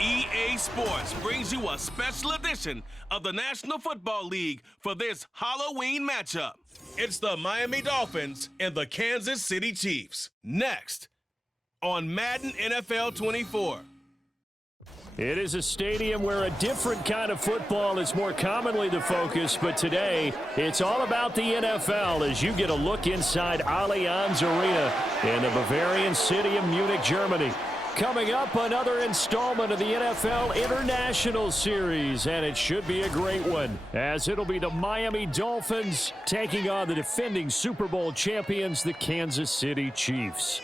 EA Sports brings you a special edition of the National Football League for this Halloween matchup. It's the Miami Dolphins and the Kansas City Chiefs. Next on Madden NFL 24. It is a stadium where a different kind of football is more commonly the focus, but today it's all about the NFL as you get a look inside Allianz Arena in the Bavarian city of Munich, Germany. Coming up, another installment of the NFL International Series, and it should be a great one, as it'll be the Miami Dolphins taking on the defending Super Bowl champions, the Kansas City Chiefs.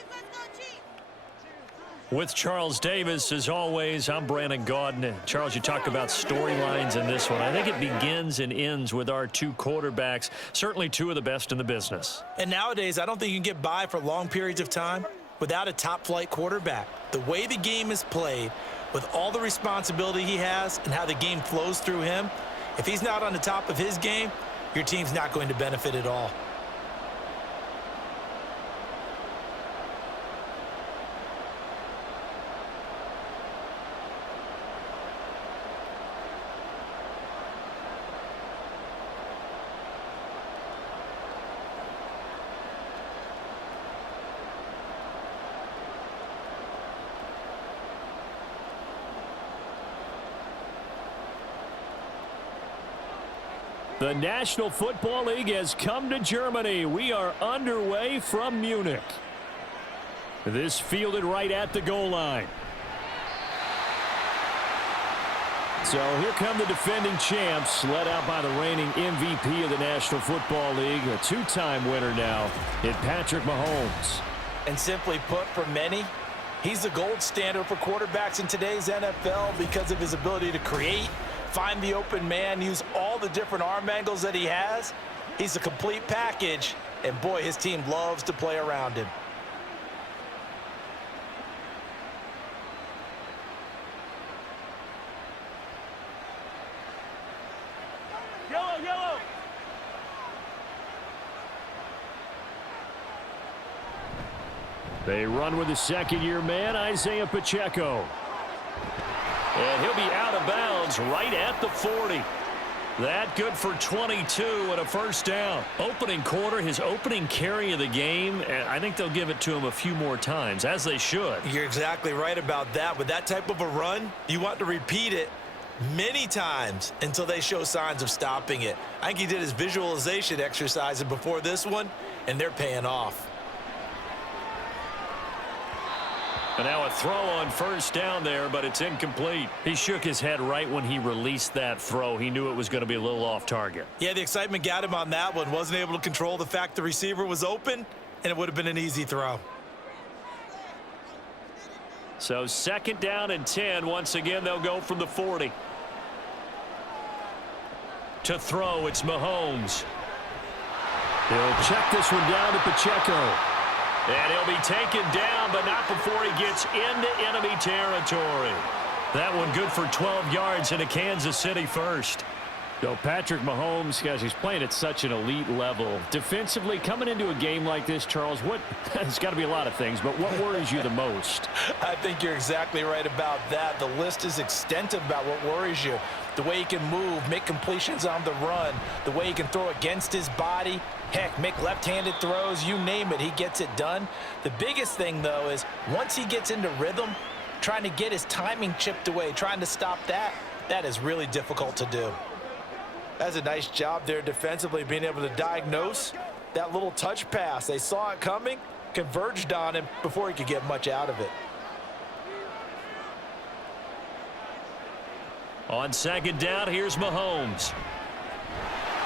With Charles Davis, as always, I'm Brandon Gaudin. Charles, you talk about storylines in this one. I think it begins and ends with our two quarterbacks, certainly two of the best in the business. And nowadays, I don't think you can get by for long periods of time without a top-flight quarterback. The way the game is played, with all the responsibility he has and how the game flows through him, if he's not on the top of his game, your team's not going to benefit at all. The National Football League has come to Germany. We are underway from Munich. This fielded right at the goal line. So here come the defending champs, led out by the reigning MVP of the National Football League, a two-time winner now in Patrick Mahomes. And simply put, for many, he's the gold standard for quarterbacks in today's NFL because of his ability to create, find the open man, use all the different arm angles that he has. He's a complete package, and boy, his team loves to play around him. Yellow, yellow. They run with the second-year man, Isaiah Pacheco. And he'll be out of bounds right at the 40. That good for 22 and a first down. Opening quarter, his opening carry of the game, and I think they'll give it to him a few more times, as they should. You're exactly right about that. With that type of a run, you want to repeat it many times until they show signs of stopping it. I think he did his visualization exercise before this one, and they're paying off. And now a throw on first down there, but it's incomplete. He shook his head right when he released that throw. He knew it was going to be a little off target. Yeah, the excitement got him on that one. Wasn't able to control the fact the receiver was open, and it would have been an easy throw. So second down and 10. Once again, they'll go from the 40. To throw, it's Mahomes. He'll check this one down to Pacheco. And he'll be taken down, but not before he gets into enemy territory. That one good for 12 yards into Kansas City first. So Patrick Mahomes, guys, he's playing at such an elite level. Defensively, coming into a game like this, Charles, it's got to be a lot of things, but what worries you the most? I think you're exactly right about that. The list is extensive about what worries you. The way he can move, make completions on the run, the way he can throw against his body, heck, make left-handed throws, you name it, he gets it done. The biggest thing, though, is once he gets into rhythm, trying to get his timing chipped away, trying to stop that is really difficult to do. That's a nice job there defensively, being able to diagnose that little touch pass. They saw it coming, converged on him before he could get much out of it. On second down, here's Mahomes.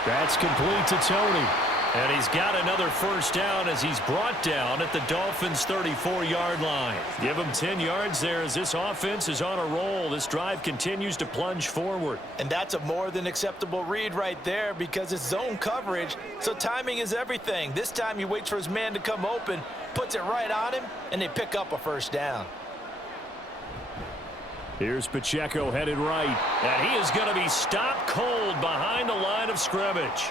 That's complete to Tony. And he's got another first down as he's brought down at the Dolphins' 34-yard line. Give him 10 yards there as this offense is on a roll. This drive continues to plunge forward. And that's a more than acceptable read right there because it's zone coverage, so timing is everything. This time he waits for his man to come open, puts it right on him, and they pick up a first down. Here's Pacheco headed right. And he is going to be stopped cold behind the line of scrimmage.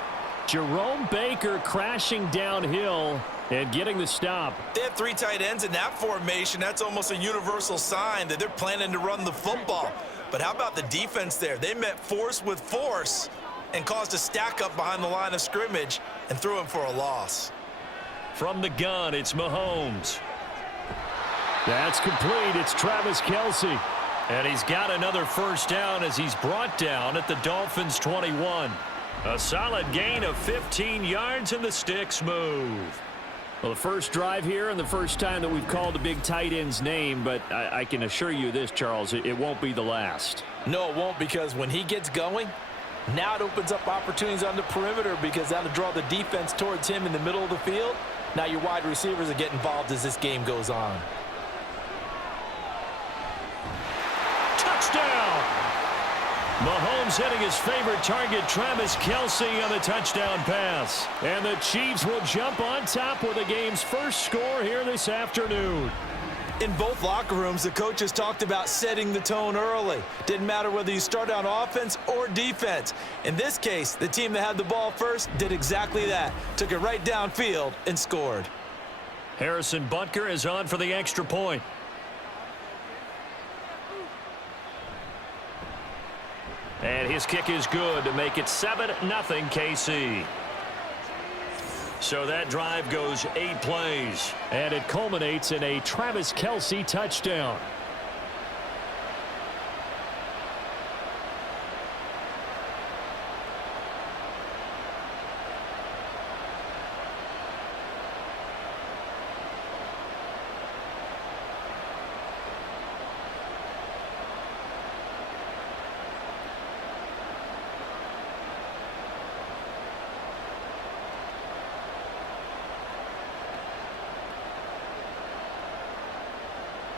Jerome Baker crashing downhill and getting the stop. They have 3 tight ends in that formation. That's almost a universal sign that they're planning to run the football. But how about the defense there? They met force with force and caused a stack up behind the line of scrimmage and threw him for a loss. From the gun, it's Mahomes. That's complete. It's Travis Kelce. And he's got another first down as he's brought down at the Dolphins' 21. A solid gain of 15 yards, and the sticks move. Well, the first drive here and the first time that we've called a big tight end's name, but I can assure you this, Charles, it won't be the last. No, it won't, because when he gets going, now it opens up opportunities on the perimeter because that'll draw the defense towards him in the middle of the field. Now your wide receivers will get involved as this game goes on. Touchdown! Mahomes hitting his favorite target, Travis Kelce, on the touchdown pass. And the Chiefs will jump on top with the game's first score here this afternoon. In both locker rooms, the coaches talked about setting the tone early. Didn't matter whether you start on offense or defense. In this case, the team that had the ball first did exactly that. Took it right downfield and scored. Harrison Butker is on for the extra point. And his kick is good to make it 7-0 KC. So that drive goes 8 plays. And it culminates in a Travis Kelce touchdown.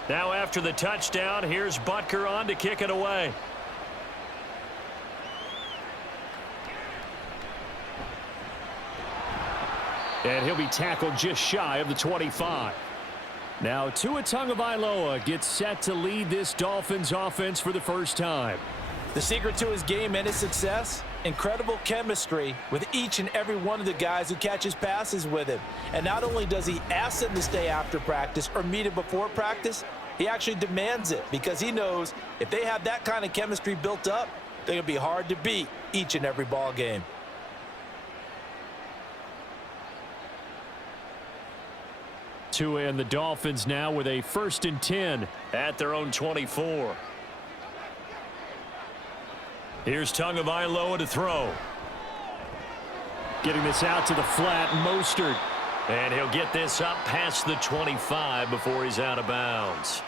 Now after the touchdown, here's Butker on to kick it away. And he'll be tackled just shy of the 25. Now Tua Tagovailoa gets set to lead this Dolphins offense for the first time. The secret to his game and his success? Incredible chemistry with each and every one of the guys who catches passes with him. And not only does he ask them to stay after practice or meet him before practice, he actually demands it because he knows if they have that kind of chemistry built up, they're going to be hard to beat each and every ball game. Tua and the Dolphins now with a 1st and 10 at their own 24. Here's Tagovailoa to throw. Getting this out to the flat, Mostert. And he'll get this up past the 25 before he's out of bounds.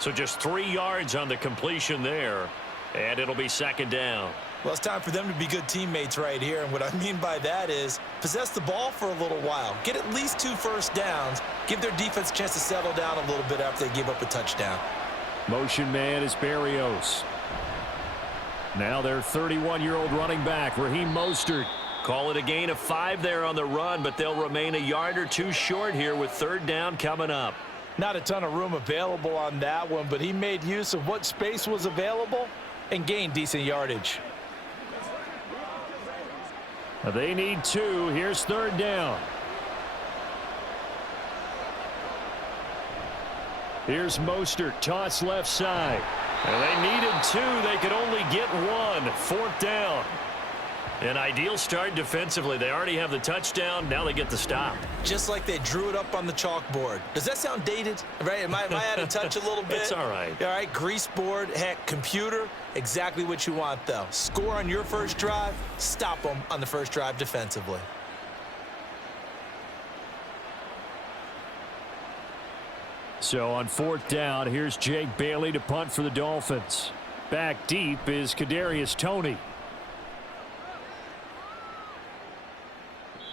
So just 3 yards on the completion there, and it'll be 2nd down. Well, it's time for them to be good teammates right here, and what I mean by that is possess the ball for a little while. Get at least 2 first downs. Give their defense a chance to settle down a little bit after they give up a touchdown. Motion man is Berrios. Now their 31-year-old running back, Raheem Mostert. Call it a gain of 5 there on the run, but they'll remain a yard or 2 short here with 3rd down coming up. Not a ton of room available on that one, but he made use of what space was available and gained decent yardage. They need 2. Here's 3rd down. Here's Mostert, toss left side. And they needed 2. They could only get 1. 4th down. An ideal start defensively. They already have the touchdown. Now they get the stop. Just like they drew it up on the chalkboard. Does that sound dated? Right? Am I out of touch a little bit? It's all right. All right, grease board, heck, computer, exactly what you want, though. Score on your first drive, stop them on the first drive defensively. So on 4th down, here's Jake Bailey to punt for the Dolphins. Back deep is Kadarius Toney.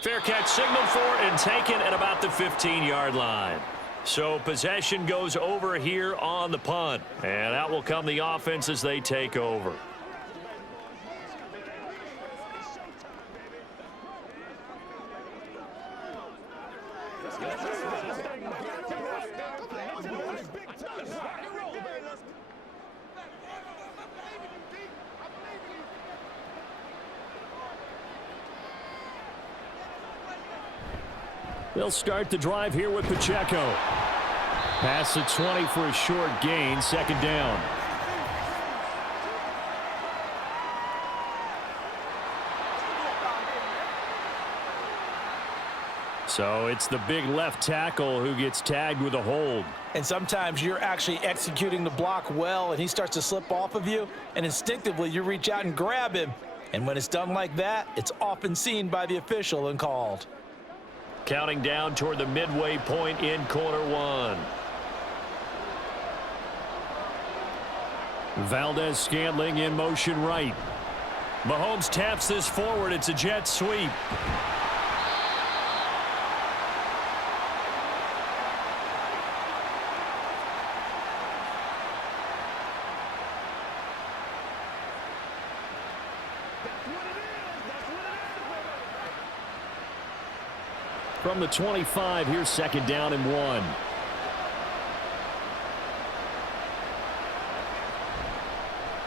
Fair catch signaled for and taken at about the 15-yard line. So possession goes over here on the punt. And out will come the offense as they take over. They'll start the drive here with Pacheco. Pass the 20 for a short gain, second down. So it's the big left tackle who gets tagged with a hold. And sometimes you're actually executing the block well, and he starts to slip off of you, and instinctively you reach out and grab him. And when it's done like that, it's often seen by the official and called. Counting down toward the midway point in quarter one. Valdez-Scantling in motion right. Mahomes taps this forward. It's a jet sweep. From the 25, here's second down and 1.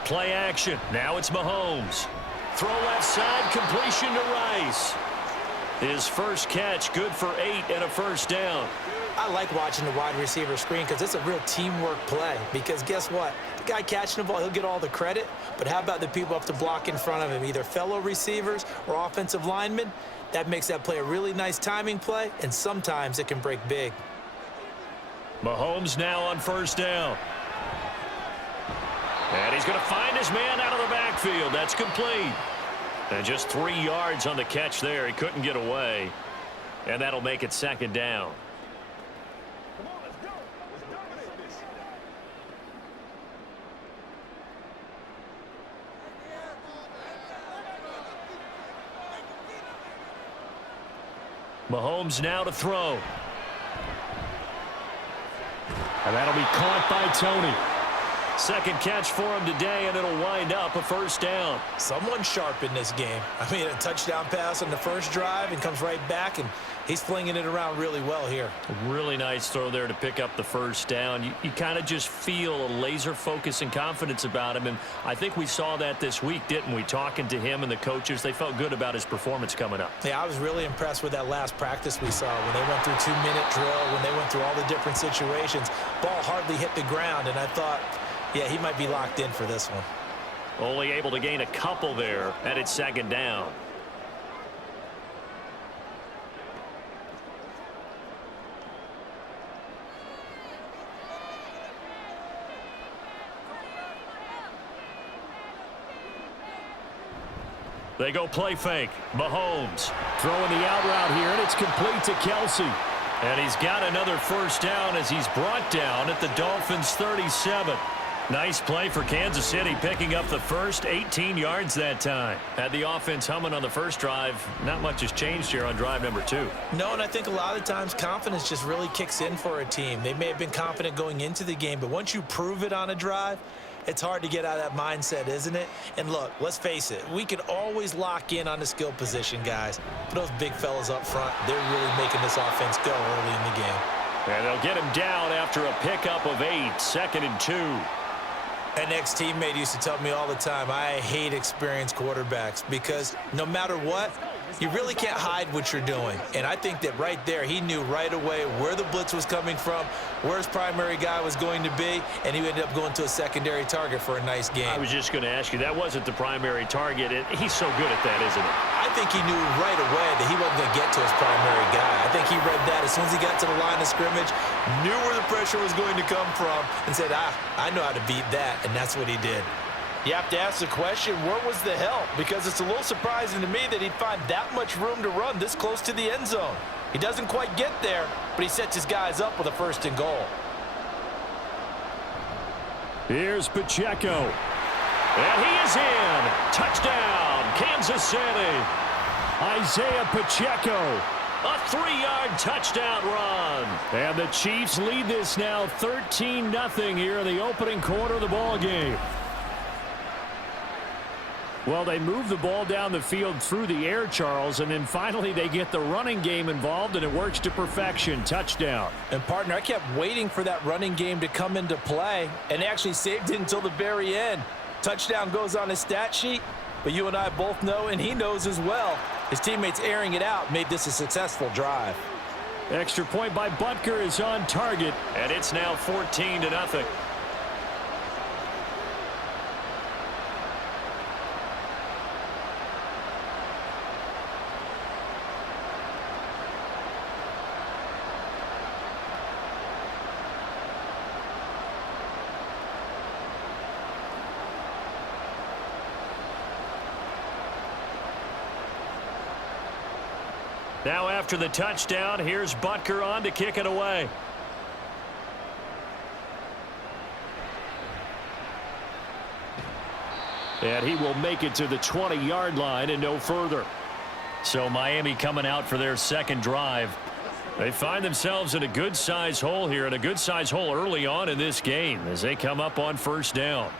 Play action. Now it's Mahomes. Throw left side, completion to Rice. His first catch, good for 8 and a first down. I like watching the wide receiver screen because it's a real teamwork play. Because guess what? The guy catching the ball, he'll get all the credit. But how about the people up to block in front of him, either fellow receivers or offensive linemen? That makes that play a really nice timing play, and sometimes it can break big. Mahomes now on first down. And he's going to find his man out of the backfield. That's complete. And just 3 yards on the catch there. He couldn't get away. And that'll make it second down. Mahomes now to throw. And that'll be caught by Tony. Second catch for him today, and it'll wind up a first down. Someone sharp in this game. I mean, a touchdown pass on the first drive and comes right back, and he's flinging it around really well here. Really nice throw there to pick up the first down. You kind of just feel a laser focus and confidence about him, and I think we saw that this week, didn't we? Talking to him and the coaches, they felt good about his performance coming up. Yeah, I was really impressed with that last practice we saw when they went through 2-minute drill, when they went through all the different situations. Ball hardly hit the ground, and I thought, yeah, he might be locked in for this one. Only able to gain a couple there, and it's second down. They go play fake. Mahomes throwing the out route here, and it's complete to Kelsey. And he's got another first down as he's brought down at the Dolphins' 37. Nice play for Kansas City, picking up the first 18 yards that time. Had the offense humming on the first drive. Not much has changed here on drive number 2. No, and I think a lot of times confidence just really kicks in for a team. They may have been confident going into the game, but once you prove it on a drive, it's hard to get out of that mindset, isn't it? And look, let's face it, we can always lock in on the skill position, guys. But those big fellas up front, they're really making this offense go early in the game. And they'll get him down after a pickup of 8, second and 2. An ex-teammate used to tell me all the time, I hate experienced quarterbacks because no matter what, you really can't hide what you're doing. And I think that right there, he knew right away where the blitz was coming from, where his primary guy was going to be, and he ended up going to a secondary target for a nice game. I was just going to ask you, that wasn't the primary target. He's so good at that, isn't he? I think he knew right away that he wasn't going to get to his primary guy. I think he read that as soon as he got to the line of scrimmage, knew where the pressure was going to come from, and said, I know how to beat that, and that's what he did. You have to ask the question, where was the help? Because it's a little surprising to me that he'd find that much room to run this close to the end zone. He doesn't quite get there, but he sets his guys up with a first and goal. Here's Pacheco. And he is in. Touchdown, Kansas City. Isaiah Pacheco. A 3-yard touchdown run. And the Chiefs lead this now 13-0 here in the opening quarter of the ball game. Well, they move the ball down the field through the air, Charles, and then finally they get the running game involved, and it works to perfection. Touchdown. And, partner, I kept waiting for that running game to come into play, and they actually saved it until the very end. Touchdown goes on his stat sheet, but you and I both know, and he knows as well, his teammates airing it out made this a successful drive. Extra point by Butker is on target, and it's now 14-0. Now after the touchdown, here's Butker on to kick it away. And he will make it to the 20-yard line and no further. So Miami coming out for their second drive. They find themselves in a good-sized hole here, and a good-sized hole early on in this game as they come up on first down.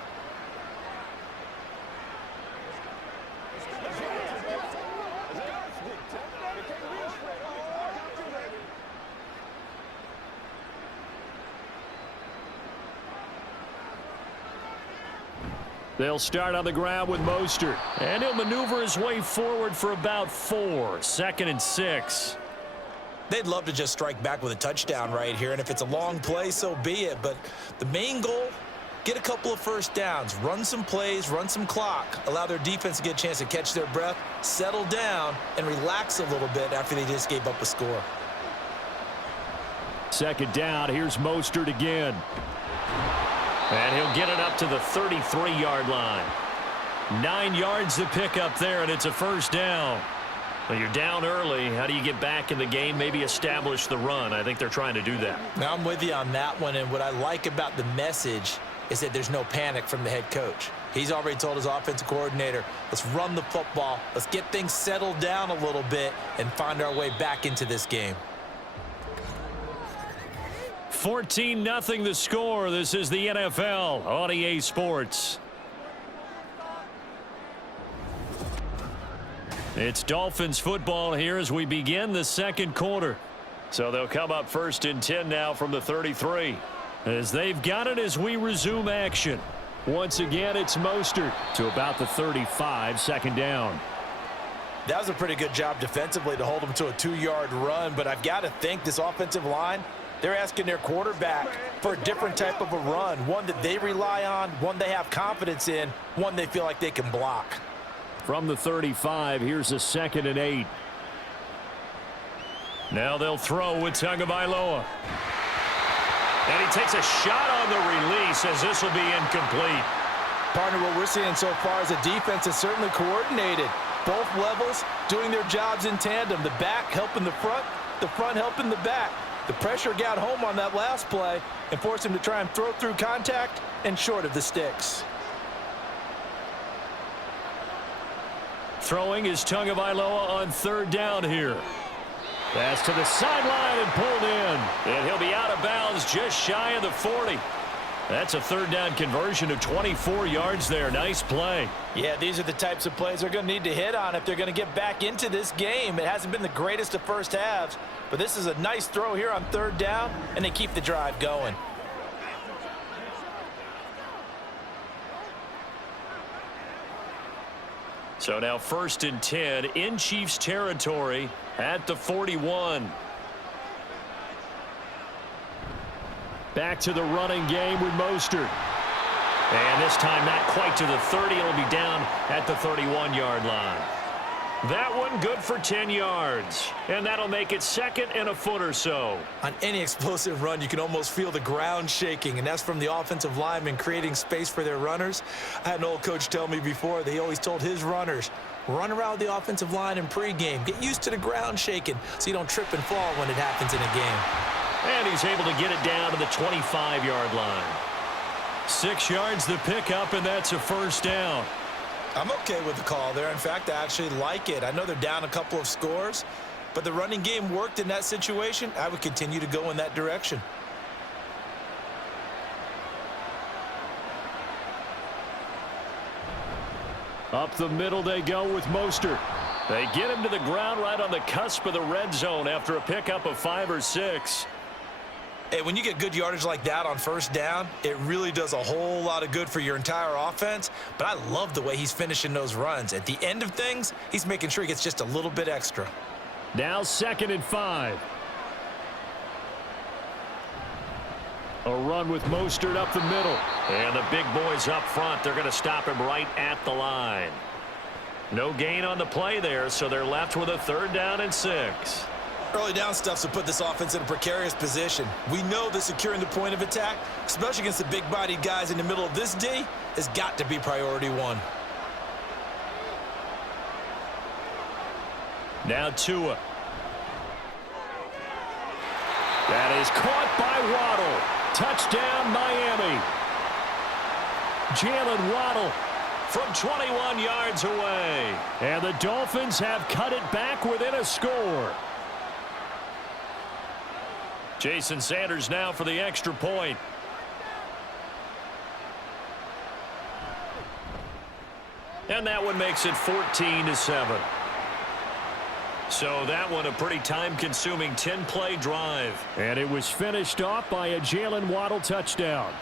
They'll start on the ground with Mostert, and he'll maneuver his way forward for about 4. 2nd and 6. They'd love to just strike back with a touchdown right here, and if it's a long play, so be it. But the main goal, get a couple of first downs, run some plays, run some clock, allow their defense to get a chance to catch their breath, settle down, and relax a little bit after they just gave up a score. 2nd down, here's Mostert again. And he'll get it up to the 33-yard line. 9 yards to pick up there, and it's a first down. Well, you're down early. How do you get back in the game, maybe establish the run? I think they're trying to do that. Now, I'm with you on that one, and what I like about the message is that there's no panic from the head coach. He's already told his offensive coordinator, let's run the football, let's get things settled down a little bit and find our way back into this game. 14-0 the score. This is the NFL on EA Sports. It's Dolphins football here as we begin the second quarter. So they'll come up 1st and 10 now from the 33. As they've got it as we resume action. Once again, it's Mostert to about the 35, 2nd down. That was a pretty good job defensively to hold them to a 2-yard run, but I've got to think this offensive line, they're asking their quarterback for a different type of a run, one that they rely on, one they have confidence in, one they feel like they can block. From the 35, here's a 2nd and 8. Now they'll throw with Tagovailoa. And he takes a shot on the release as this will be incomplete. Partner, what we're seeing so far as a defense is certainly coordinated. Both levels doing their jobs in tandem. The back helping the front helping the back. The pressure got home on that last play and forced him to try and throw through contact and short of the sticks. Throwing is Tagovailoa on 3rd down here. Pass to the sideline and pulled in. And he'll be out of bounds just shy of the 40. That's a 3rd down conversion of 24 yards there. Nice play. Yeah, these are the types of plays they're going to need to hit on if they're going to get back into this game. It hasn't been the greatest of first halves, but this is a nice throw here on 3rd down, and they keep the drive going. So now 1st and 10 in Chiefs territory at the 41. Back to the running game with Mostert. And this time not quite to the 30. It'll be down at the 31-yard line. That one good for 10 yards. And that'll make it 2nd and a foot or so. On any explosive run, you can almost feel the ground shaking, and that's from the offensive linemen creating space for their runners. I had an old coach tell me before, he always told his runners, run around the offensive line in pregame. Get used to the ground shaking so you don't trip and fall when it happens in a game. And he's able to get it down to the 25-yard line. 6 yards to pick up, and that's a first down. I'm okay with the call there. In fact, I actually like it. I know they're down a couple of scores, but the running game worked in that situation. I would continue to go in that direction. Up the middle they go with Mostert. They get him to the ground right on the cusp of the red zone after a pickup of 5 or 6. Hey, when you get good yardage like that on 1st down, it really does a whole lot of good for your entire offense. But I love the way he's finishing those runs. At the end of things, he's making sure he gets just a little bit extra. Now 2nd and 5. A run with Mostert up the middle. And the big boys up front, they're going to stop him right at the line. No gain on the play there, so they're left with a 3rd down and 6. Early down stuff to put this offense in a precarious position. We know that securing the point of attack, especially against the big-bodied guys in the middle of this D, has got to be priority 1. Now Tua. That is caught by Waddle. Touchdown, Miami. Jalen Waddle from 21 yards away. And the Dolphins have cut it back within a score. Jason Sanders now for the extra point. And that one makes it 14-7. So that one a pretty time-consuming 10-play drive. And it was finished off by a Jalen Waddle touchdown.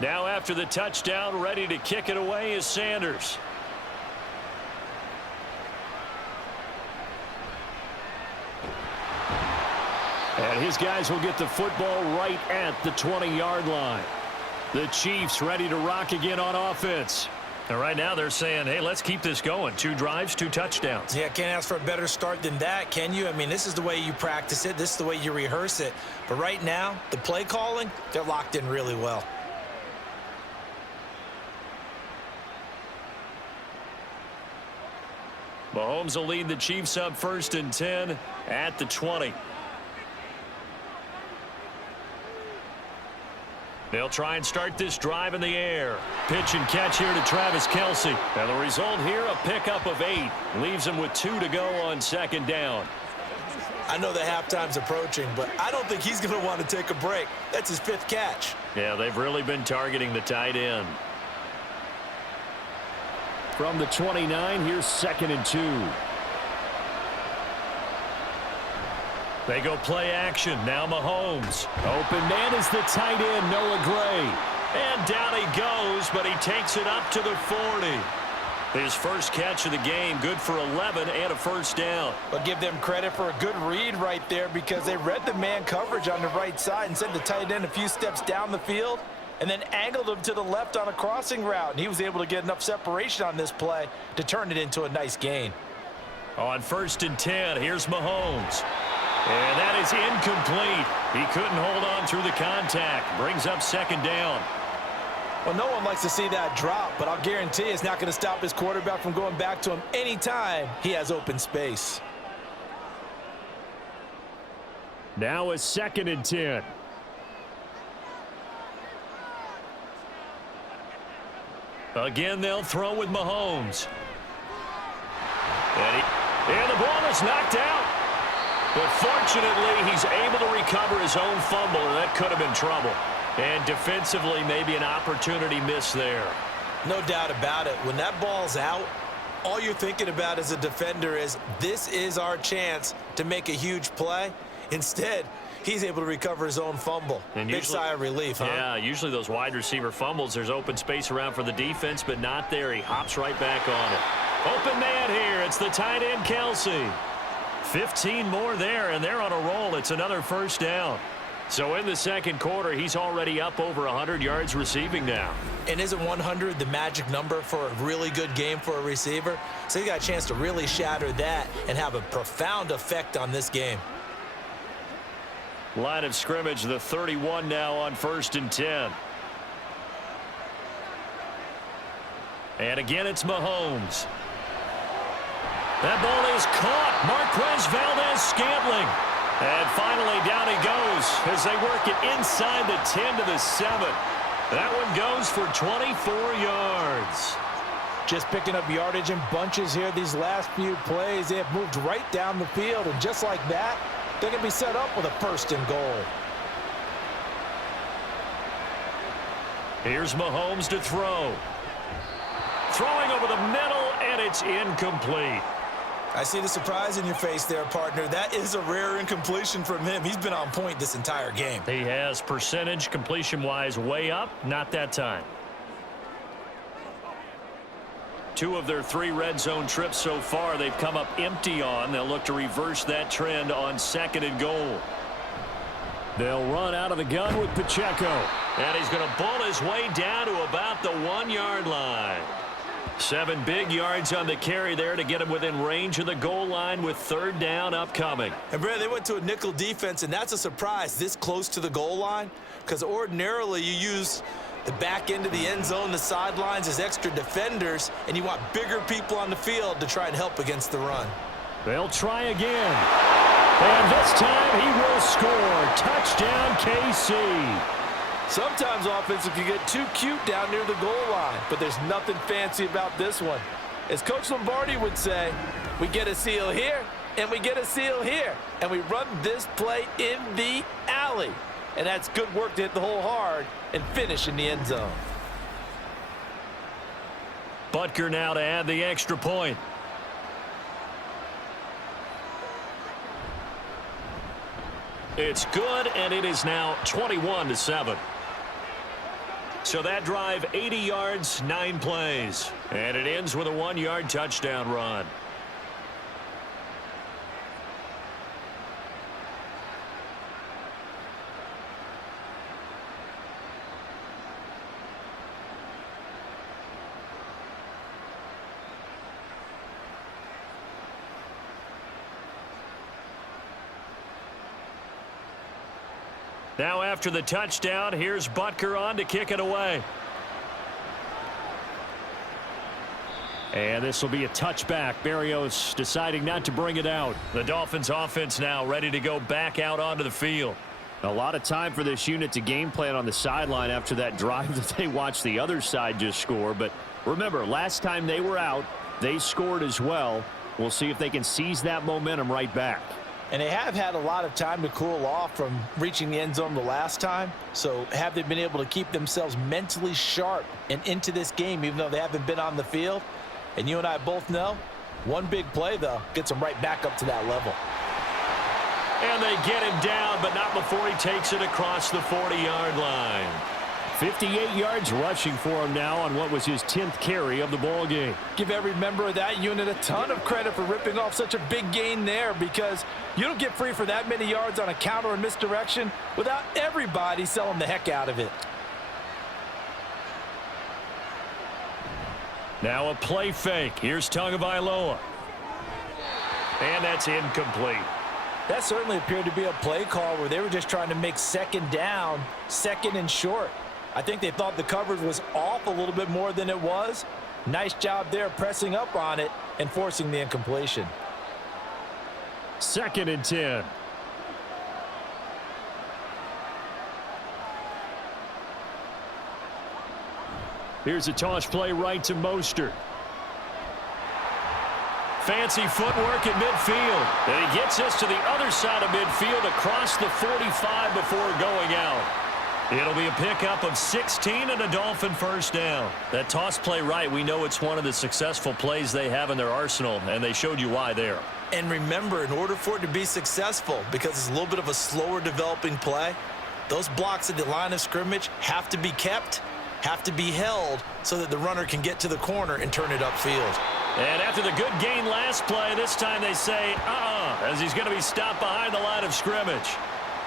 Now after the touchdown, ready to kick it away is Sanders. And his guys will get the football right at the 20-yard line. The Chiefs ready to rock again on offense. And right now they're saying, hey, let's keep this going. 2 drives, 2 touchdowns. Yeah, can't ask for a better start than that, can you? I mean, this is the way you practice it. This is the way you rehearse it. But right now, the play calling, they're locked in really well. Mahomes will lead the Chiefs up 1st and 10 at the 20. They'll try and start this drive in the air. Pitch and catch here to Travis Kelce. And the result here, a pickup of 8. Leaves him with 2 to go on 2nd down. I know the halftime's approaching, but I don't think he's going to want to take a break. That's his 5th catch. Yeah, they've really been targeting the tight end. From the 29, here's 2nd and 2. They go play action. Now Mahomes. Open man is the tight end, Noah Gray. And down he goes, but he takes it up to the 40. His first catch of the game, good for 11 and a 1st down. But give them credit for a good read right there because they read the man coverage on the right side and sent the tight end a few steps down the field and then angled him to the left on a crossing route. And he was able to get enough separation on this play to turn it into a nice gain. On 1st and 10, here's Mahomes. And that is incomplete. He couldn't hold on through the contact. Brings up 2nd down. Well, no one likes to see that drop, but I'll guarantee it's not going to stop his quarterback from going back to him anytime he has open space. Now a 2nd and 10. Again, they'll throw with Mahomes. And the ball is knocked out. But fortunately, he's able to recover his own fumble, and that could have been trouble. And defensively, maybe an opportunity missed there. No doubt about it. When that ball's out, all you're thinking about as a defender is, this is our chance to make a huge play. Instead, he's able to recover his own fumble. And big sigh of relief, huh? Yeah, usually those wide receiver fumbles, there's open space around for the defense, but not there. He hops right back on it. Open man here. It's the tight end, Kelce. 15 more there, and they're on a roll. It's another 1st down. So in the 2nd quarter, he's already up over 100 yards receiving now. And isn't 100 the magic number for a really good game for a receiver? So you got a chance to really shatter that and have a profound effect on this game. Line of scrimmage, the 31 now on 1st and 10. And again, it's Mahomes. That ball is caught. Marquez Valdez-Scantling. And finally, down he goes as they work it inside the 10 to the 7. That one goes for 24 yards. Just picking up yardage in bunches here these last few plays. They have moved right down the field, and just like that, they're going to be set up with a 1st and goal. Here's Mahomes to throw. Throwing over the middle, and it's incomplete. I see the surprise in your face there, partner. That is a rare incompletion from him. He's been on point this entire game. He has percentage completion-wise way up. Not that time. 2 of their 3 red zone trips so far they've come up empty on. They'll look to reverse that trend on 2nd and goal. They'll run out of the gun with Pacheco. And he's going to bull his way down to about the 1-yard line. 7 big yards on the carry there to get him within range of the goal line with 3rd down upcoming. And, Brad, they went to a nickel defense, and that's a surprise this close to the goal line, because ordinarily you use the back end of the end zone, the sidelines as extra defenders, and you want bigger people on the field to try and help against the run. They'll try again. And this time he will score. Touchdown, KC. Sometimes offense can get too cute down near the goal line, but there's nothing fancy about this one. As Coach Lombardi would say, we get a seal here, and we get a seal here, and we run this play in the alley. And that's good work to hit the hole hard and finish in the end zone. Butker now to add the extra point. It's good, and it is now 21-7. So that drive, 80 yards, 9 plays. And it ends with a 1-yard touchdown run. Now after the touchdown, here's Butker on to kick it away. And this will be a touchback. Berrios deciding not to bring it out. The Dolphins offense now ready to go back out onto the field. A lot of time for this unit to game plan on the sideline after that drive that they watched the other side just score. But remember, last time they were out, they scored as well. We'll see if they can seize that momentum right back. And they have had a lot of time to cool off from reaching the end zone the last time. So have they been able to keep themselves mentally sharp and into this game even though they haven't been on the field? And you and I both know, one big play, though, gets them right back up to that level. And they get him down, but not before he takes it across the 40-yard line. 58 yards rushing for him now on what was his 10th carry of the ball game. Give every member of that unit a ton of credit for ripping off such a big gain there, because you don't get free for that many yards on a counter or misdirection without everybody selling the heck out of it. Now a play fake. Here's Tagovailoa. And that's incomplete. That certainly appeared to be a play call where they were just trying to make 2nd down, 2nd and short. I think they thought the coverage was off a little bit more than it was. Nice job there pressing up on it and forcing the incompletion. 2nd and 10. Here's a toss play right to Mostert. Fancy footwork in midfield. And he gets us to the other side of midfield across the 45 before going out. It'll be a pickup of 16 and a Dolphin 1st down. That toss play right, we know it's one of the successful plays they have in their arsenal, and they showed you why there. And remember, in order for it to be successful, because it's a little bit of a slower developing play, those blocks at the line of scrimmage have to be kept, have to be held, so that the runner can get to the corner and turn it upfield. And after the good gain last play, this time they say, as he's going to be stopped behind the line of scrimmage.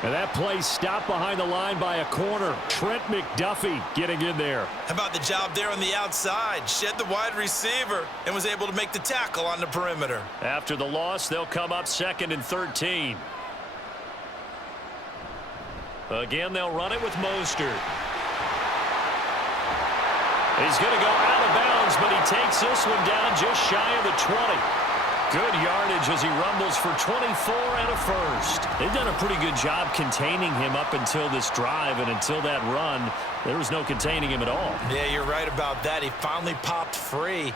And that play stopped behind the line by a corner. Trent McDuffie getting in there. How about the job there on the outside? Shed the wide receiver and was able to make the tackle on the perimeter. After the loss, they'll come up 2nd and 13. Again, they'll run it with Mostert. He's going to go out of bounds, but he takes this one down just shy of the 20. Good yardage as he rumbles for 24 and a 1st. They've done a pretty good job containing him up until this drive, and until that run, there was no containing him at all. Yeah, you're right about that. He finally popped free,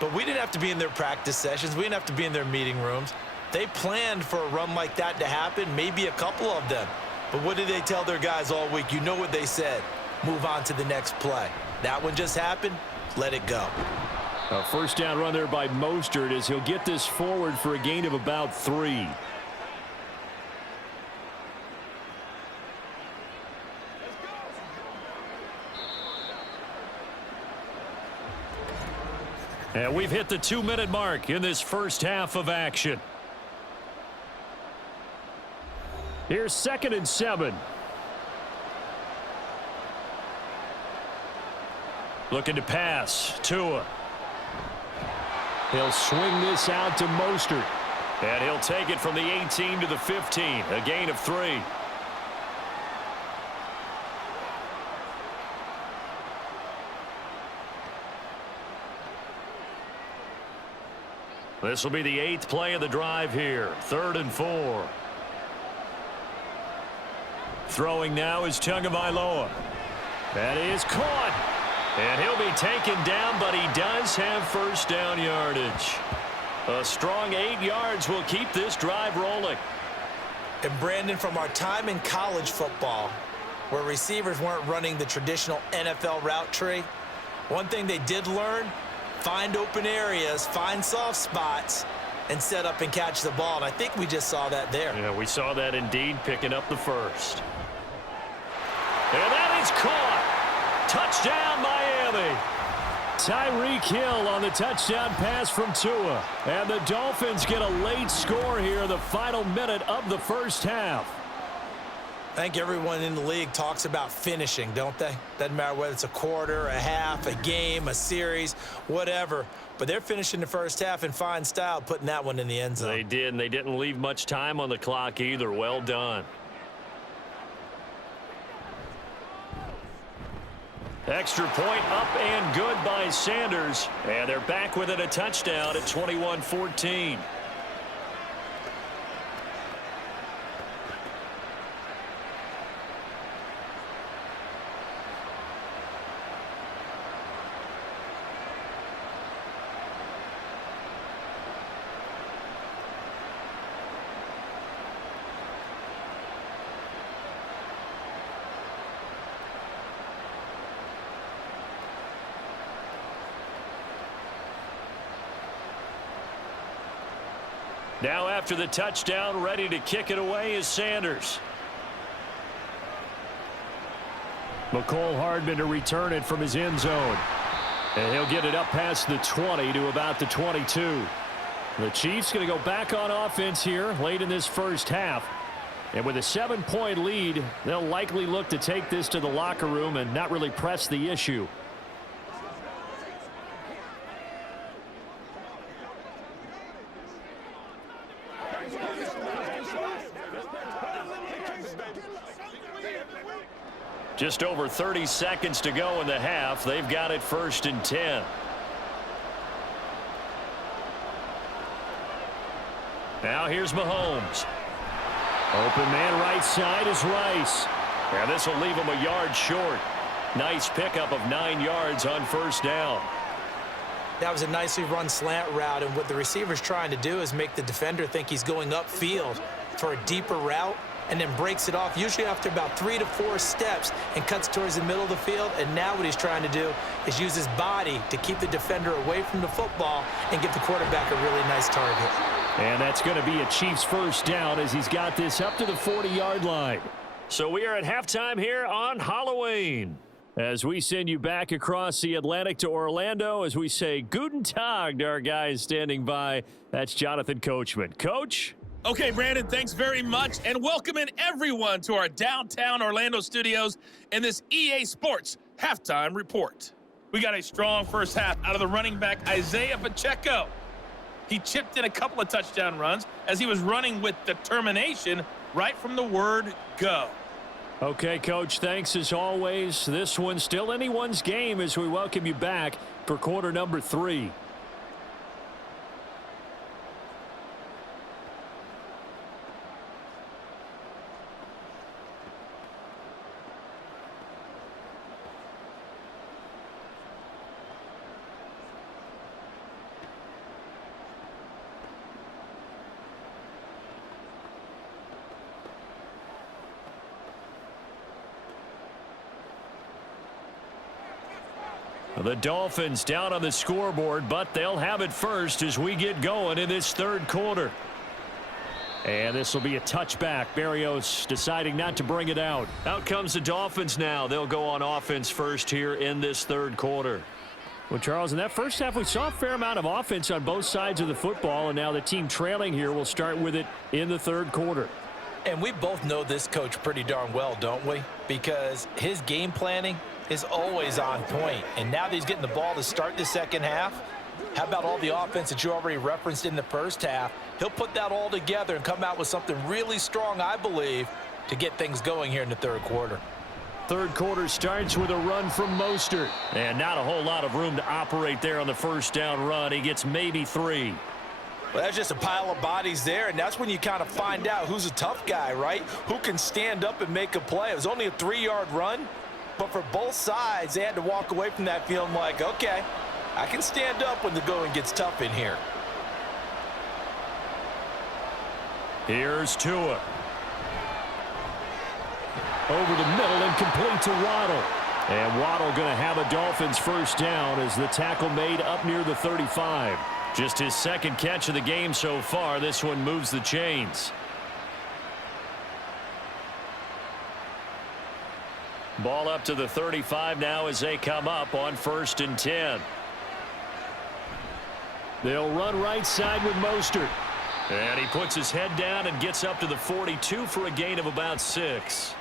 but we didn't have to be in their practice sessions. We didn't have to be in their meeting rooms. They planned for a run like that to happen, maybe a couple of them. But what did they tell their guys all week? You know what they said. Move on to the next play. That one just happened. Let it go. A first down run there by Mostert as he'll get this forward for a gain of about 3. And we've hit the 2-minute mark in this first half of action. Here's 2nd and 7. Looking to pass. Tua. He'll swing this out to Mostert. And he'll take it from the 18 to the 15. A gain of 3. This will be the 8th play of the drive here. 3rd and 4. Throwing now is Tagovailoa. That is caught. And he'll be taken down, but he does have first down yardage. A strong 8 yards will keep this drive rolling. And Brandon, from our time in college football, where receivers weren't running the traditional NFL route tree, one thing they did learn: find open areas, find soft spots, and set up and catch the ball. And I think we just saw that there. Yeah, we saw that indeed, picking up the first. And that is caught. Touchdown, Miami. Tyreek Hill on the touchdown pass from Tua. And the Dolphins get a late score here in the final minute of the first half. I think everyone in the league talks about finishing, don't they? Doesn't matter whether it's a quarter, a half, a game, a series, whatever. But they're finishing the first half in fine style, putting that one in the end zone. They did, and they didn't leave much time on the clock either. Well done. Extra point up and good by Sanders. And they're back within a touchdown at 21-14. Now after the touchdown, ready to kick it away is Sanders. McCole Hardman to return it from his end zone. And he'll get it up past the 20 to about the 22. The Chiefs going to go back on offense here late in this first half. And with a 7-point lead, they'll likely look to take this to the locker room and not really press the issue. Just over 30 seconds to go in the half. They've got it 1st and 10. Now here's Mahomes. Open man right side is Rice. And this will leave him a yard short. Nice pickup of 9 yards on first down. That was a nicely run slant route, and what the receiver's trying to do is make the defender think he's going upfield for a deeper route, and then breaks it off, usually after about 3 to 4 steps, and cuts towards the middle of the field. And now what he's trying to do is use his body to keep the defender away from the football and give the quarterback a really nice target. And that's going to be a Chiefs first down as he's got this up to the 40-yard line. So we are at halftime here on Halloween, as we send you back across the Atlantic to Orlando as we say Guten Tag to our guys standing by. That's Jonathan Coachman. Coach? Okay, Brandon, thanks very much, and welcome in everyone to our downtown Orlando studios in this EA Sports Halftime Report. We got a strong first half out of the running back Isaiah Pacheco. He chipped in a couple of touchdown runs as he was running with determination right from the word go. Okay, Coach, thanks as always. This one's still anyone's game as we welcome you back for quarter number 3. The Dolphins down on the scoreboard, but they'll have it first as we get going in this third quarter. And this will be a touchback. Berrios deciding not to bring it out. Out comes the Dolphins now. They'll go on offense first here in this third quarter. Well, Charles, in that first half, we saw a fair amount of offense on both sides of the football, and now the team trailing here will start with it in the third quarter. And we both know this coach pretty darn well, don't we? Because his game planning is always on point. And now that he's getting the ball to start the second half, how about all the offense that you already referenced in the first half? He'll put that all together and come out with something really strong, I believe, to get things going here in the third quarter. Third quarter starts with a run from Mostert. And not a whole lot of room to operate there on the first down run. He gets maybe 3. Well, that's just a pile of bodies there, and that's when you kind of find out who's a tough guy, right? Who can stand up and make a play. It was only a 3-yard run, but for both sides, they had to walk away from that feeling like, okay, I can stand up when the going gets tough in here. Here's Tua. Over the middle and complete to Waddle. And Waddle going to have a Dolphins first down as the tackle made up near the 35. Just his second catch of the game so far. This one moves the chains. Ball up to the 35 now as they come up on 1st and 10. They'll run right side with Mostert. And he puts his head down and gets up to the 42 for a gain of about 6.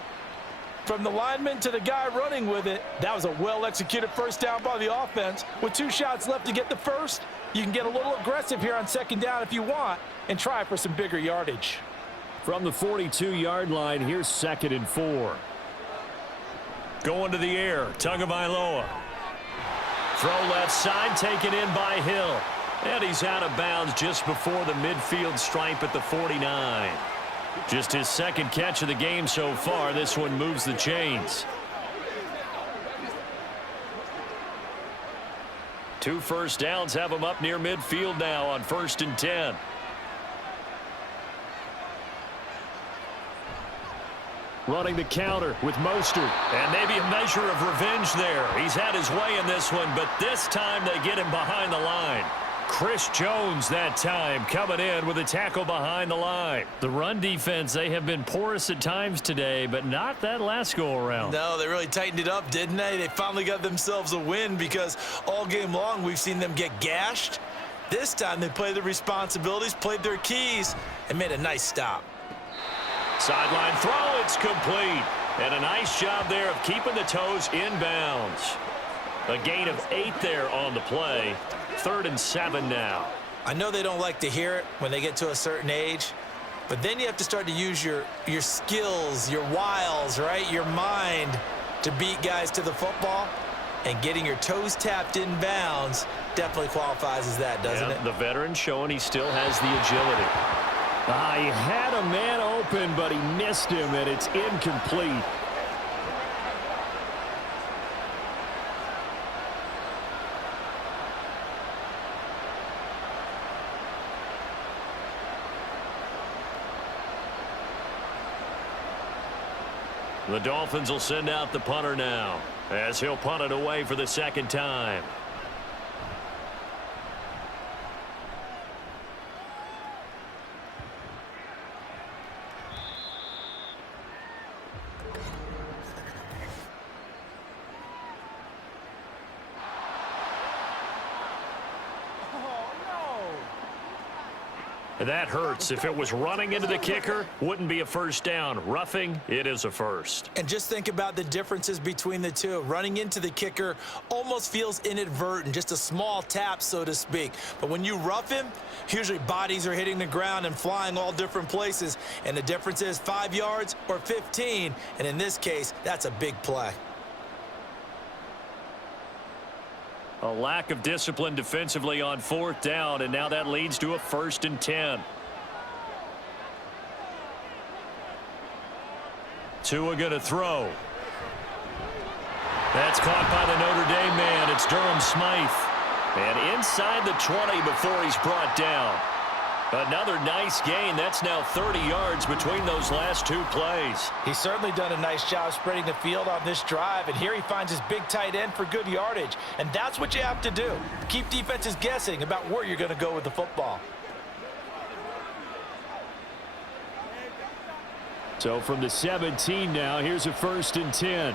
From the lineman to the guy running with it, that was a well-executed first down by the offense. With 2 shots left to get the first, you can get a little aggressive here on second down if you want and try for some bigger yardage. From the 42-yard line, here's 2nd and 4. Going to the air, Tagovailoa. Throw left side, taken in by Hill. And he's out of bounds just before the midfield stripe at the 49. Just his second catch of the game so far. This one moves the chains. 2 first downs have him up near midfield now on 1st and 10. Running the counter with Mostert. And maybe a measure of revenge there. He's had his way in this one, but this time they get him behind the line. Chris Jones that time coming in with a tackle behind the line. The run defense, they have been porous at times today, but not that last go-around. No, they really tightened it up, didn't they? They finally got themselves a win because all game long we've seen them get gashed. This time they played their responsibilities, played their keys, and made a nice stop. Sideline throw, it's complete. And a nice job there of keeping the toes inbounds. A gain of 8 there on the play. 3rd and 7 now. I know they don't like to hear it when they get to a certain age, but then you have to start to use your skills, your wiles, right? Your mind to beat guys to the football. And getting your toes tapped in bounds definitely qualifies as that, doesn't it? The veteran showing he still has the agility. He had a man open, but he missed him, and it's incomplete. The Dolphins will send out the punter now as he'll punt it away for the second time. That hurts. If it was running into the kicker, wouldn't be a first down. Roughing, it is a first. And just think about the differences between the two. Running into the kicker almost feels inadvertent, just a small tap, so to speak. But when you rough him, usually bodies are hitting the ground and flying all different places. And the difference is 5 yards or 15. And in this case, that's a big play. A lack of discipline defensively on 4th down, and now that leads to a 1st and 10. Tua going to throw. That's caught by the Notre Dame man. It's Durham Smythe. And inside the 20 before he's brought down. Another nice gain. That's now 30 yards between those last two plays. He's certainly done a nice job spreading the field on this drive, and here he finds his big tight end for good yardage. And that's what you have to do. Keep defenses guessing about where you're going to go with the football. So from the 17 now, here's a 1st and 10.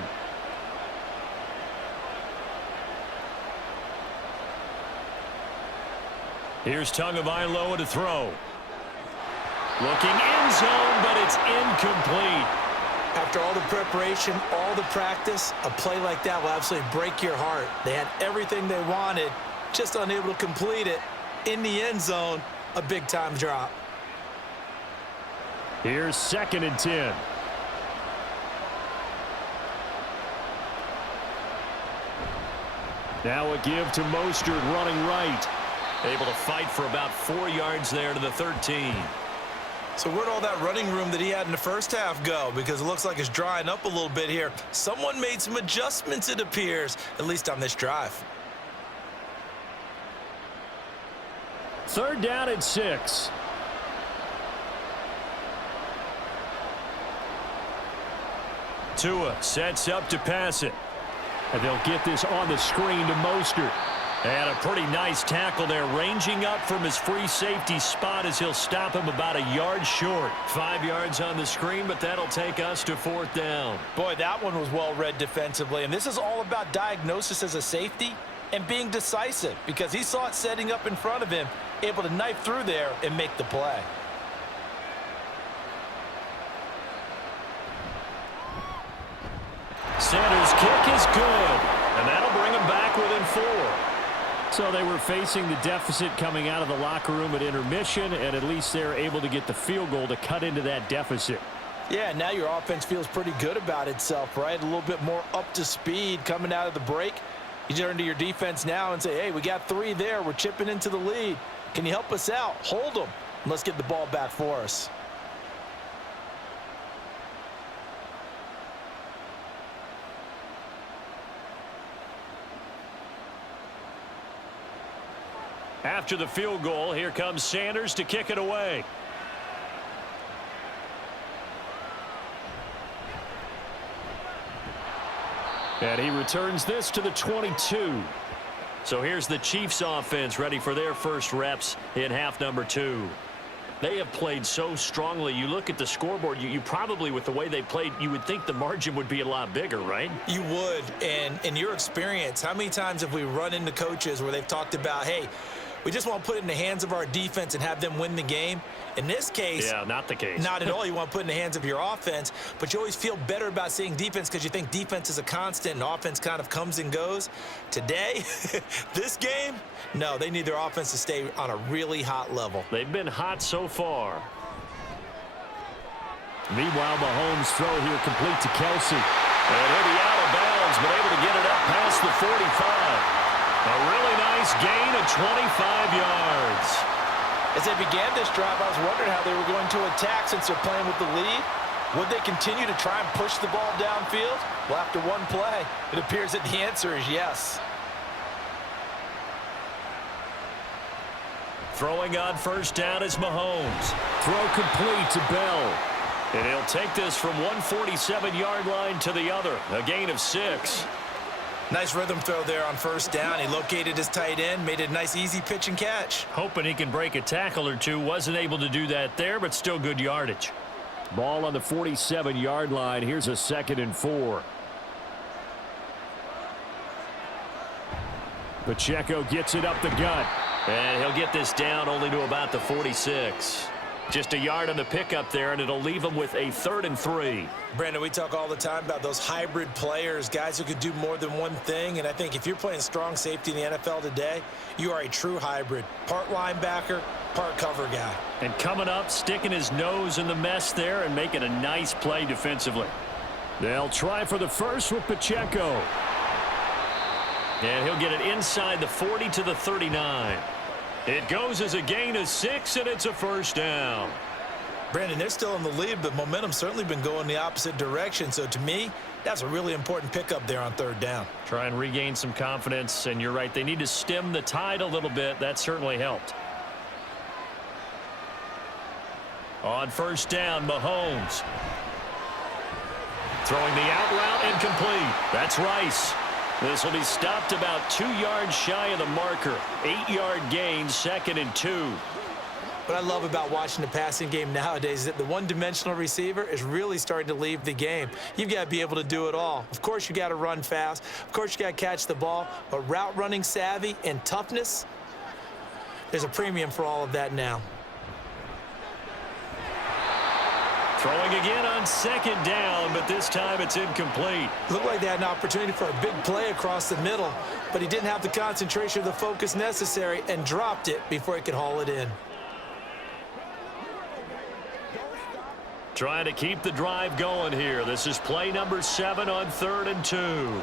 Here's Tagovailoa to throw. Looking end zone, but it's incomplete. After all the preparation, all the practice, a play like that will absolutely break your heart. They had everything they wanted, just unable to complete it. In the end zone, a big-time drop. Here's 2nd and 10. Now a give to Mostert running right. Able to fight for about 4 yards there to the 13. So where'd all that running room that he had in the first half go? Because it looks like it's drying up a little bit here. Someone made some adjustments, it appears, at least on this drive. 3rd down and 6. Tua sets up to pass it. And they'll get this on the screen to Mostert. And a pretty nice tackle there, ranging up from his free safety spot as he'll stop him about a yard short. 5 yards on the screen, but that'll take us to 4th down. Boy, that one was well read defensively. And this is all about diagnosis as a safety and being decisive, because he saw it setting up in front of him, able to knife through there and make the play. Sanders' kick is good, and that'll bring him back within 4. So they were facing the deficit coming out of the locker room at intermission, and at least they're able to get the field goal to cut into that deficit. Yeah, now your offense feels pretty good about itself, right? A little bit more up to speed coming out of the break. You turn to your defense now and say, hey, we got 3 there. We're chipping into the lead. Can you help us out? Hold them. And let's get the ball back for us. After the field goal, here comes Sanders to kick it away. And he returns this to the 22. So here's the Chiefs offense ready for their first reps in half number 2. They have played so strongly. You look at the scoreboard, you probably, with the way they played, you would think the margin would be a lot bigger, right? You would. And in your experience, how many times have we run into coaches where they've talked about, hey, we just want to put it in the hands of our defense and have them win the game? In this case, yeah, not the case. Not at all. You want to put it in the hands of your offense, but you always feel better about seeing defense because you think defense is a constant and offense kind of comes and goes. Today, this game, no, they need their offense to stay on a really hot level. They've been hot so far. Meanwhile, Mahomes' throw here complete to Kelsey. And he'll be out of bounds, but able to get it up past the 45. A really nice gain of 25 yards. As they began this drive, I was wondering how they were going to attack since they're playing with the lead. Would they continue to try and push the ball downfield? Well, after one play, it appears that the answer is yes. Throwing on first down is Mahomes. Throw complete to Bell. And he'll take this from 147-yard line to the other. A gain of 6. Nice rhythm throw there on first down. He located his tight end, made it a nice easy pitch and catch. Hoping he can break a tackle or two. Wasn't able to do that there, but still good yardage. Ball on the 47-yard line. Here's a 2nd and 4. Pacheco gets it up the gut. And he'll get this down only to about the 46. Just a yard on the pickup there, and it'll leave him with a 3rd and 3. Brandon, we talk all the time about those hybrid players, guys who could do more than one thing. And I think if you're playing strong safety in the NFL today, you are a true hybrid. Part linebacker, part cover guy. And coming up, sticking his nose in the mess there and making a nice play defensively. They'll try for the first with Pacheco. And he'll get it inside the 40 to the 39. It goes as a gain of 6, and it's a first down. Brandon, they're still in the lead, but momentum's certainly been going the opposite direction. So to me, that's a really important pickup there on 3rd down. Try and regain some confidence, and you're right. They need to stem the tide a little bit. That certainly helped. On first down, Mahomes. Throwing the out route incomplete. That's Rice. This will be stopped about 2 yards shy of the marker. 8-yard gain, 2nd and 2. What I love about watching the passing game nowadays is that the one-dimensional receiver is really starting to leave the game. You've got to be able to do it all. Of course, you got to run fast. Of course, you got to catch the ball. But route running savvy and toughness, there's a premium for all of that now. Throwing again on 2nd down, but this time it's incomplete. Looked like they had an opportunity for a big play across the middle, but he didn't have the concentration or the focus necessary and dropped it before he could haul it in. Trying to keep the drive going here. This is play number 7 on 3rd and 2.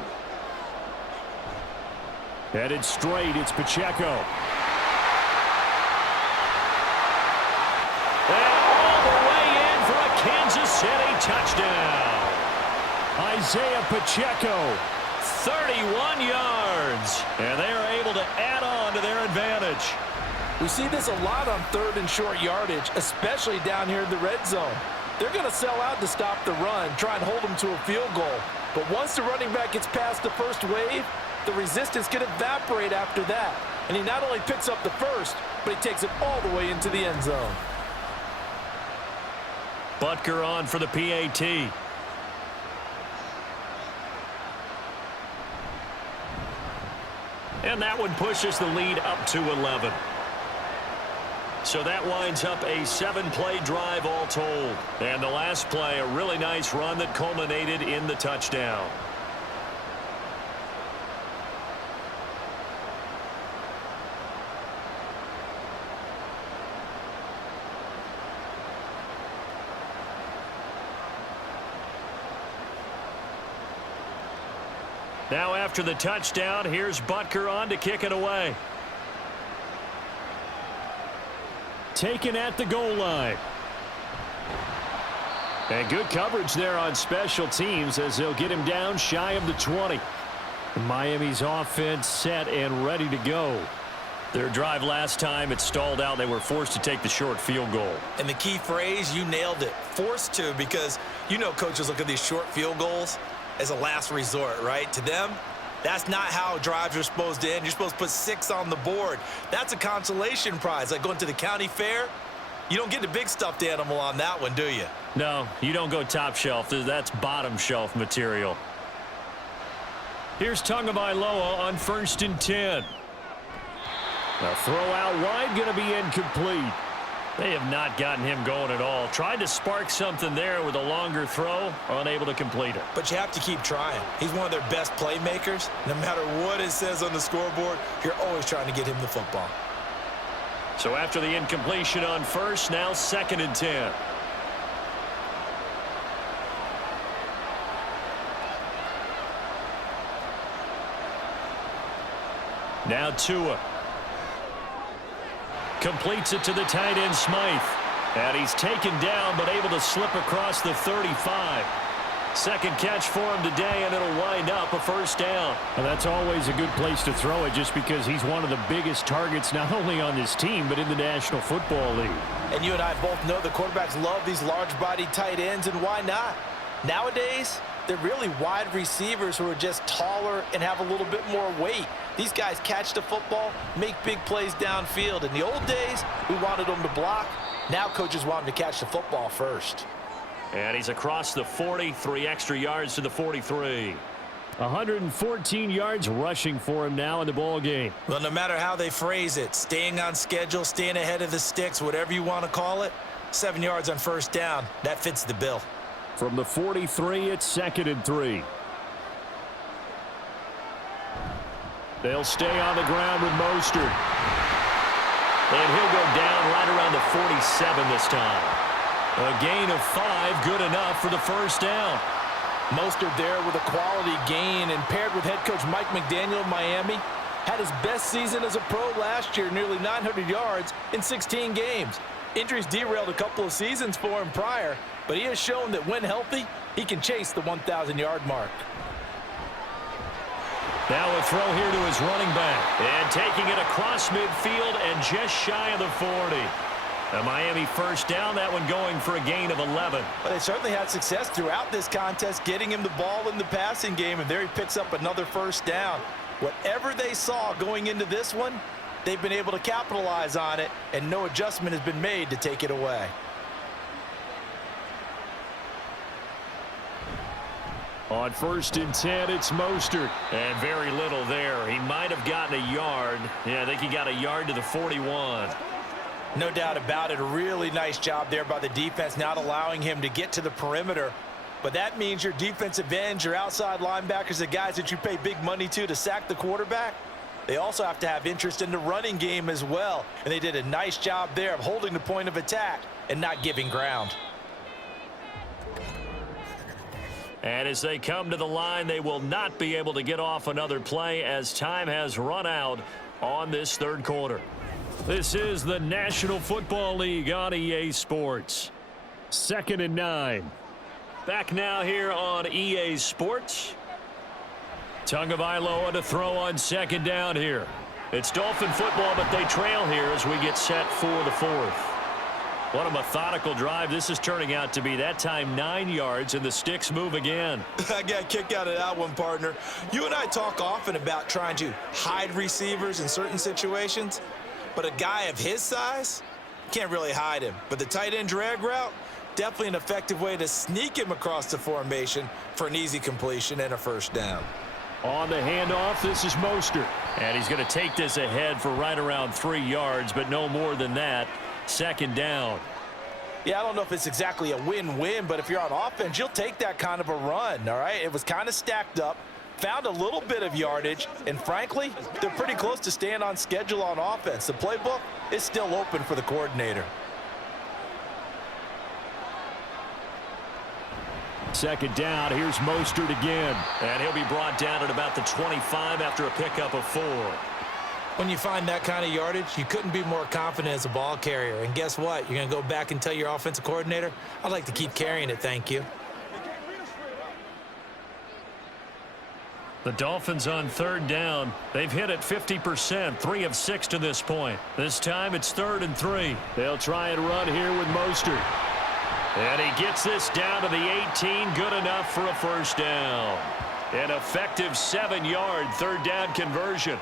Headed straight, it's Pacheco. And all the way in for a Kansas City touchdown. Isaiah Pacheco. 31 yards. And they are able to add on to their advantage. We see this a lot on 3rd and short yardage, especially down here in the red zone. They're going to sell out to stop the run, try and hold them to a field goal. But once the running back gets past the first wave, the resistance can evaporate after that. And he not only picks up the first, but he takes it all the way into the end zone. Butker on for the PAT. And that one pushes the lead up to 11. So that winds up a 7-play drive all told. And the last play, a really nice run that culminated in the touchdown. Now after the touchdown, here's Butker on to kick it away. Taken at the goal line. And good coverage there on special teams as they'll get him down shy of the 20. Miami's offense set and ready to go. Their drive last time, it stalled out. They were forced to take the short field goal. And the key phrase, you nailed it, forced to, because you know coaches look at these short field goals as a last resort, right? To them, that's not how drives are supposed to end. You're supposed to put 6 on the board. That's a consolation prize. Like going to the county fair, you don't get the big stuffed animal on that one, do you? No, you don't go top shelf. That's bottom shelf material. Here's Tagovailoa on 1st and 10. A throw out wide, going to be incomplete. They have not gotten him going at all. Tried to spark something there with a longer throw, unable to complete it. But you have to keep trying. He's one of their best playmakers. No matter what it says on the scoreboard, you're always trying to get him the football. So after the incompletion on 1st, now 2nd and 10. Now Tua. Completes it to the tight end, Smythe. And he's taken down, but able to slip across the 35. Second catch for him today, and it'll wind up a 1st down. Well, that's always a good place to throw it just because he's one of the biggest targets not only on this team, but in the National Football League. And you and I both know the quarterbacks love these large-bodied tight ends, and why not? Nowadays, they're really wide receivers who are just taller and have a little bit more weight. These guys catch the football, make big plays downfield. In the old days, we wanted them to block. Now coaches want them to catch the football first. And he's across the 40, 3 extra yards to the 43. 114 yards rushing for him now in the ball game. Well, no matter how they phrase it, staying on schedule, staying ahead of the sticks, whatever you want to call it, 7 yards on 1st down, that fits the bill. From the 43, it's 2nd and 3. They'll stay on the ground with Mostert. And he'll go down right around the 47 this time. A gain of 5, good enough for the 1st down. Mostert there with a quality gain, and paired with head coach Mike McDaniel of Miami, had his best season as a pro last year, nearly 900 yards in 16 games. Injuries derailed a couple of seasons for him prior, but he has shown that when healthy, he can chase the 1,000-yard mark. Now a throw here to his running back. And taking it across midfield and just shy of the 40. A Miami first down, that one going for a gain of 11. But they certainly had success throughout this contest, getting him the ball in the passing game, and there he picks up another first down. Whatever they saw going into this one, they've been able to capitalize on it, and no adjustment has been made to take it away. On 1st and 10, it's Mostert. And very little there. He might have gotten a yard. Yeah, I think he got a yard to the 41. No doubt about it. A really nice job there by the defense, not allowing him to get to the perimeter. But that means your defensive ends, your outside linebackers, the guys that you pay big money to sack the quarterback, they also have to have interest in the running game as well. And they did a nice job there of holding the point of attack and not giving ground. And as they come to the line, they will not be able to get off another play as time has run out on this third quarter. This is the National Football League on EA Sports. 2nd and 9. Back now here on EA Sports. Tagovailoa to throw on 2nd down here. It's Dolphin football, but they trail here as we get set for the 4th. What a methodical drive this is turning out to be. That time 9 yards, and the sticks move again. I got a kick out of that one, partner. You and I talk often about trying to hide receivers in certain situations, but a guy of his size, can't really hide him. But the tight end drag route, definitely an effective way to sneak him across the formation for an easy completion and a first down. On the handoff, this is Mostert. And he's going to take this ahead for right around 3 yards, but no more than that. 2nd down. Yeah, I don't know if it's exactly a win-win, but if you're on offense, you'll take that kind of a run, all right? It was kind of stacked up, found a little bit of yardage, and frankly, they're pretty close to staying on schedule on offense. The playbook is still open for the coordinator. 2nd down, here's Mostert again. And he'll be brought down at about the 25 after a pickup of 4. When you find that kind of yardage, you couldn't be more confident as a ball carrier. And guess what? You're going to go back and tell your offensive coordinator, I'd like to keep carrying it, thank you. The Dolphins on 3rd down. They've hit it 50%, 3 of 6 to this point. This time it's 3rd and 3. They'll try and run here with Mostert. And he gets this down to the 18, good enough for a first down. An effective 7-yard 3rd down conversion.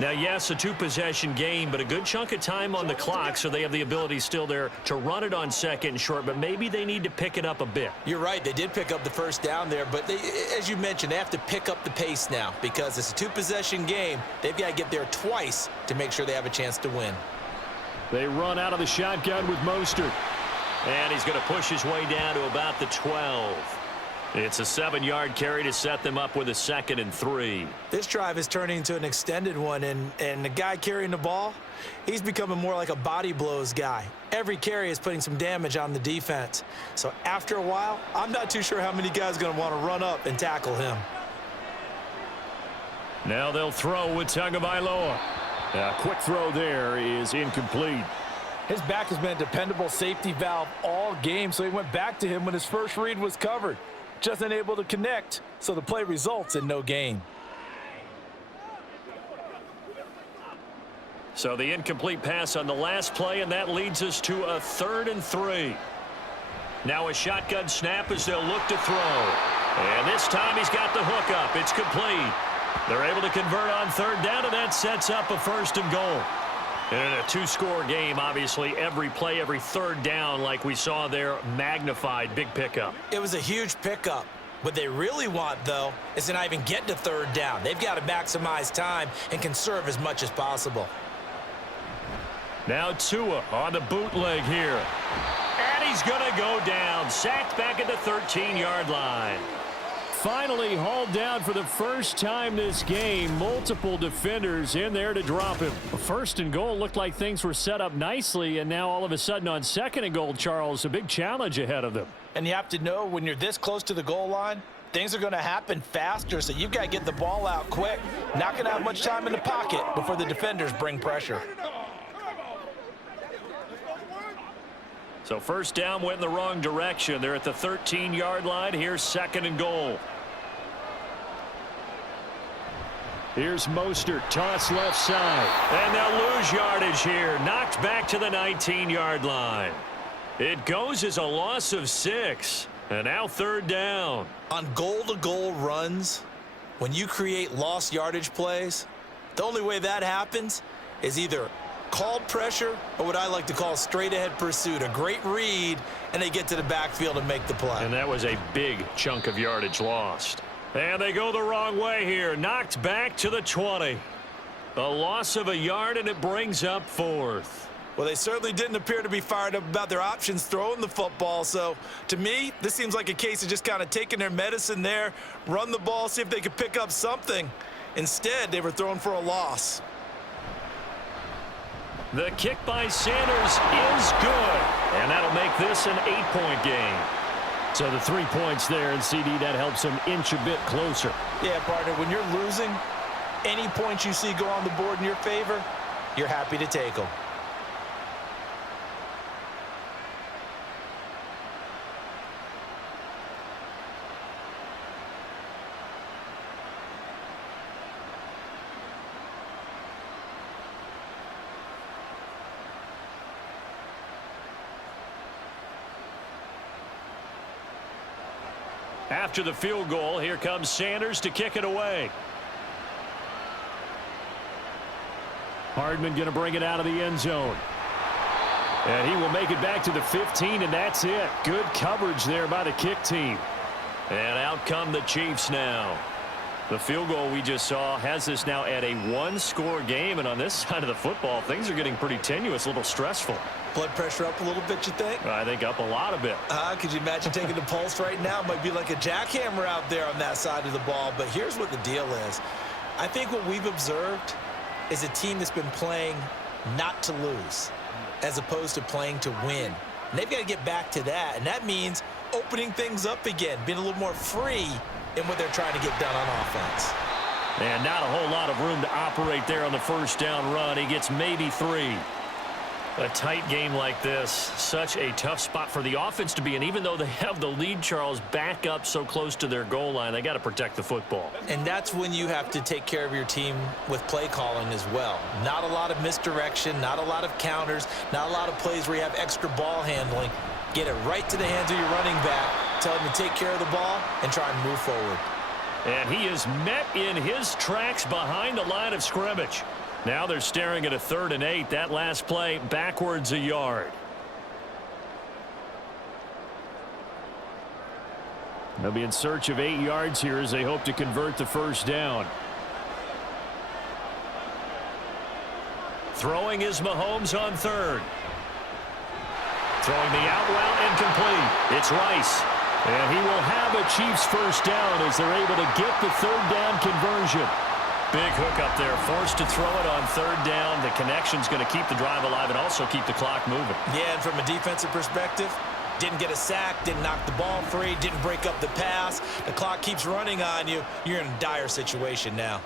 Now, yes, a 2-possession game, but a good chunk of time on the clock, so they have the ability still there to run it on 2nd and short, but maybe they need to pick it up a bit. You're right. They did pick up the first down there, but they, as you mentioned, they have to pick up the pace now because it's a 2-possession game. They've got to get there twice to make sure they have a chance to win. They run out of the shotgun with Mostert. And he's going to push his way down to about the 12. It's a 7-yard carry to set them up with a 2nd and 3. This drive is turning into an extended one, and the guy carrying the ball, he's becoming more like a body blows guy. Every carry is putting some damage on the defense. So after a while, I'm not too sure how many guys are going to want to run up and tackle him. Now they'll throw with Tagovailoa. A quick throw there is incomplete. His back has been a dependable safety valve all game, so he went back to him when his first read was covered. Just unable to connect, so the play results in no gain. So the incomplete pass on the last play, and that leads us to a 3rd and 3. Now a shotgun snap as they'll look to throw. And this time he's got the hook up. It's complete. They're able to convert on 3rd down, and that sets up a 1st and goal. And in a 2-score game, obviously, every play, every 3rd down, like we saw there, magnified, big pickup. It was a huge pickup. What they really want, though, is to not even get to 3rd down. They've got to maximize time and conserve as much as possible. Now Tua on the bootleg here. And he's going to go down, sacked back at the 13-yard line. Finally hauled down for the first time this game. Multiple defenders in there to drop him. 1st and goal looked like things were set up nicely, and now all of a sudden on 2nd and goal, Charles, a big challenge ahead of them. And you have to know when you're this close to the goal line, things are going to happen faster, so you've got to get the ball out quick. Not going to have much time in the pocket before the defenders bring pressure. So 1st down went in the wrong direction. They're at the 13-yard line. Here's 2nd and goal. Here's Mostert, toss left side. And they'll lose yardage here. Knocked back to the 19-yard line. It goes as a loss of 6. And now 3rd down. On goal-to-goal runs, when you create lost yardage plays, the only way that happens is either called pressure or what I like to call straight-ahead pursuit. A great read, and they get to the backfield and make the play. And that was a big chunk of yardage lost. And they go the wrong way here. Knocked back to the 20. A loss of a yard, and it brings up 4th. Well, they certainly didn't appear to be fired up about their options throwing the football. So, to me, this seems like a case of just kind of taking their medicine there, run the ball, see if they could pick up something. Instead, they were throwing for a loss. The kick by Sanders is good. And that'll make this an 8-point game. So the 3 points there, and CD, that helps them inch a bit closer. Yeah, partner, when you're losing, any points you see go on the board in your favor, you're happy to take them. After the field goal, here comes Sanders to kick it away. Hardman going to bring it out of the end zone. And he will make it back to the 15, and that's it. Good coverage there by the kick team. And out come the Chiefs now. The field goal we just saw has this now at a 1-score game, and on this side of the football, things are getting pretty tenuous, a little stressful. Blood pressure up a little bit, you think? I think up a lot of it. Could you imagine taking the pulse right now? It might be like a jackhammer out there on that side of the ball. But here's what the deal is. I think what we've observed is a team that's been playing not to lose as opposed to playing to win. And they've got to get back to that. And that means opening things up again, being a little more free in what they're trying to get done on offense. And not a whole lot of room to operate there on the first down run. He gets maybe 3. A tight game like this, such a tough spot for the offense to be in. Even though they have the lead, Charles, back up so close to their goal line, they got to protect the football. And that's when you have to take care of your team with play calling as well. Not a lot of misdirection, not a lot of counters, not a lot of plays where you have extra ball handling. Get it right to the hands of your running back, tell him to take care of the ball, and try and move forward. And he is met in his tracks behind the line of scrimmage. Now they're staring at a 3rd and 8. That last play backwards a yard. They'll be in search of 8 yards here as they hope to convert the first down. Throwing is Mahomes on 3rd. Throwing the out route incomplete. It's Rice. And he will have a Chiefs first down as they're able to get the 3rd down conversion. Big hook up there, forced to throw it on 3rd down. The connection's going to keep the drive alive and also keep the clock moving. Yeah, and from a defensive perspective, didn't get a sack, didn't knock the ball free, didn't break up the pass. The clock keeps running on you. You're in a dire situation now.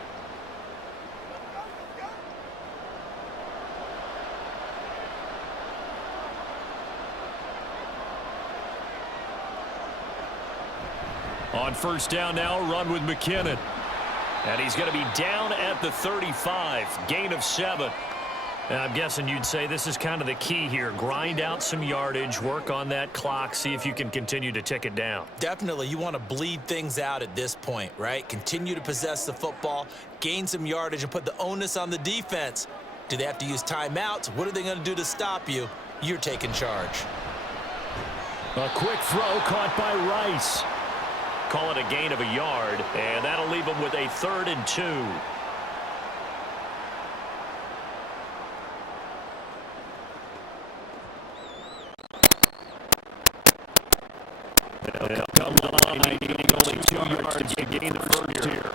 On first down now, run with McKinnon. And he's going to be down at the 35. Gain of 7. And I'm guessing you'd say this is kind of the key here. Grind out some yardage, work on that clock, see if you can continue to tick it down. Definitely. You want to bleed things out at this point, right? Continue to possess the football, gain some yardage, and put the onus on the defense. Do they have to use timeouts? What are they going to do to stop you? You're taking charge. A quick throw caught by Rice. Call it a gain of a yard, and that'll leave them with a 3rd and 2. Comes the line, needing only 2 yards to gain the first here.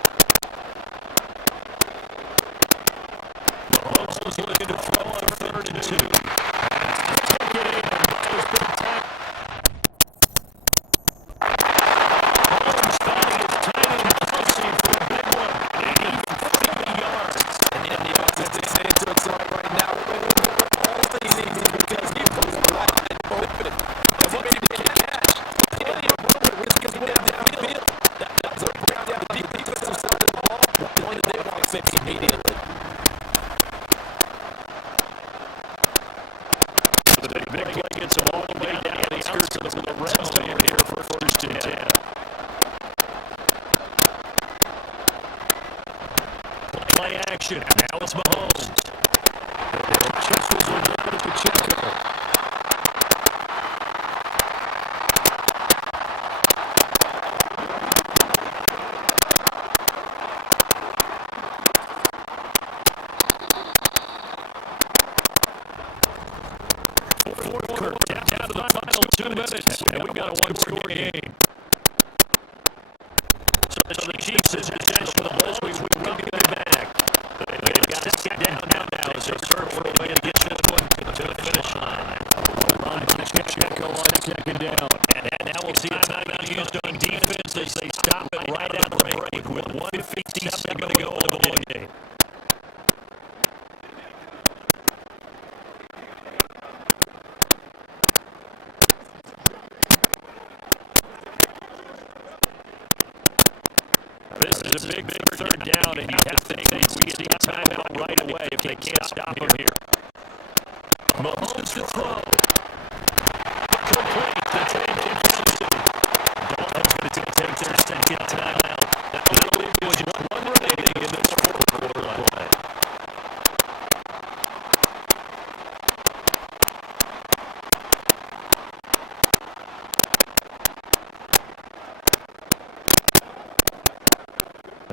Mahomes was looking to throw on 3rd and 2. Take it in. Those big tackles. Mahomes finding his tight end Kelsey for a big one. And even 50 yards. And the offensive saying to itself right now, all things easy because he was wide open. And what did he catch? Any brother is going downfield. That was a breakdown. The defensive side of the ball. The only thing they want to fix and 10. Play action. Now it's Mahomes. Chest was down at the checker. Down to the final 2 minutes, and we've got a one-score game. So the Chiefs is possession of the ball. We welcome them back. They've got to get down now as they serve for a way to get this one to the finish line. Run by Checo on second down. And now we'll see a timeout used on defense as they stop it right out of the break with 1:57 to go in the ball game. This is a big third down, and you have to think we get a timeout right away if they can't stop him here. Mahomes to throw. Complete. The take in Kelsey. Dolphins going to take their second timeout. I believe it was one remaining in this fourth quarter play.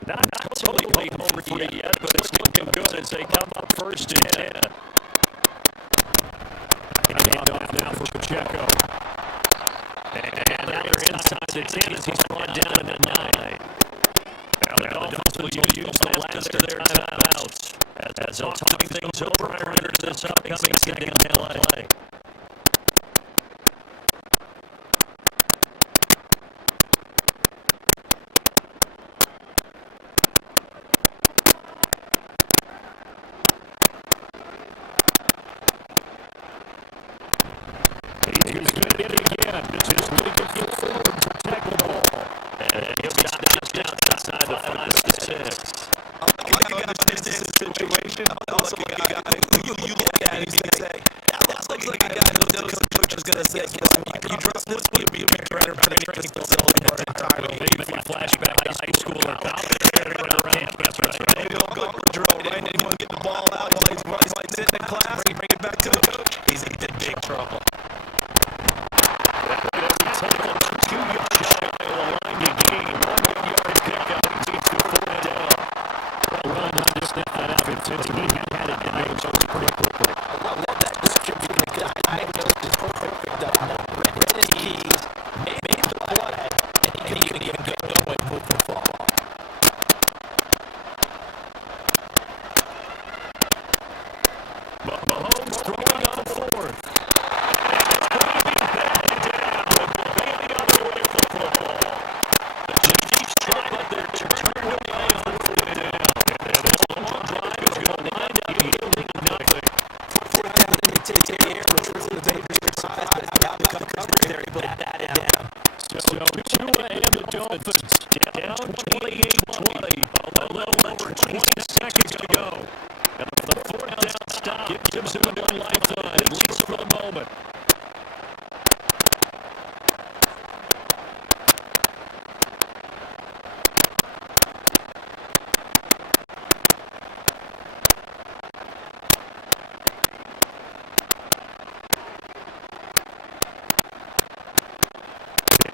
Not totally over here yet, but it's looking good as they come up first and 10. Hand off now for Pacheco. And now they're inside the 10 as he's brought down in the 9. Now the Dolphins will use the last of their timeouts as they'll talk things over prior to this upcoming second play. He's going to get it again. Just looking forward to protect the ball. And he'll be just outside the 5-6. I'm like a guy in this situation. I'm also like a guy you look at and you say, that looks like a guy who knows the coach is going to say, you trust this one, you'll be a better training facility entirely. Maybe flashback to high school or college. That's right. Maybe I'll go for the drill, right? And he'll get the ball out while he's sitting in class, bring it back to the coach. He's in big trouble. Mahomes throwing on fourth. So Tua and the Dolphins down 28-20. A little over 20 seconds to go. And the fourth down stop gives him a new lifeline, at least for the moment.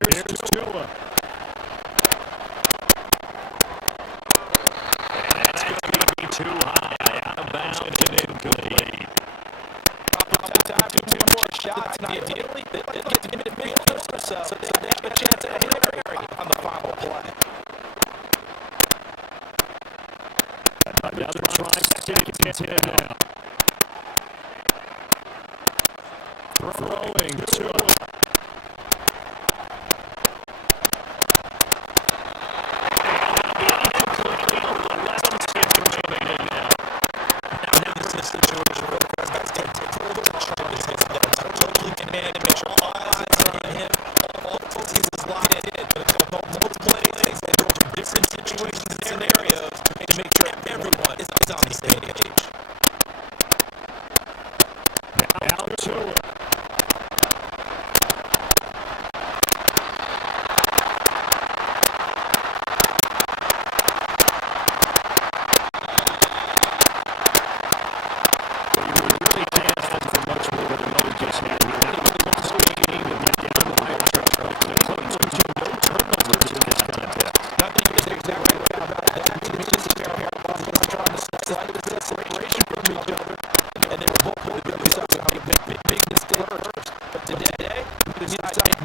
Here's Tua. And that's going to be too high. Out of bounds and incomplete. Time for 2 more shots. Now, ideally, they like to get to midfield or so they have a chance at Henry on the final play. Another try, second and 10 now. Throwing Tua.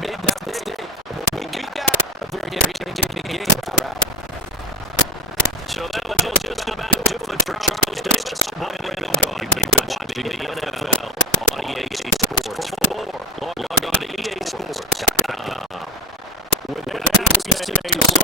made that mistake. We got a very entertaining game throughout. So that will just about do it for Charles Davis. You've been watching the NFL on EA Sports 4. Log on to EASports.com. With that, we say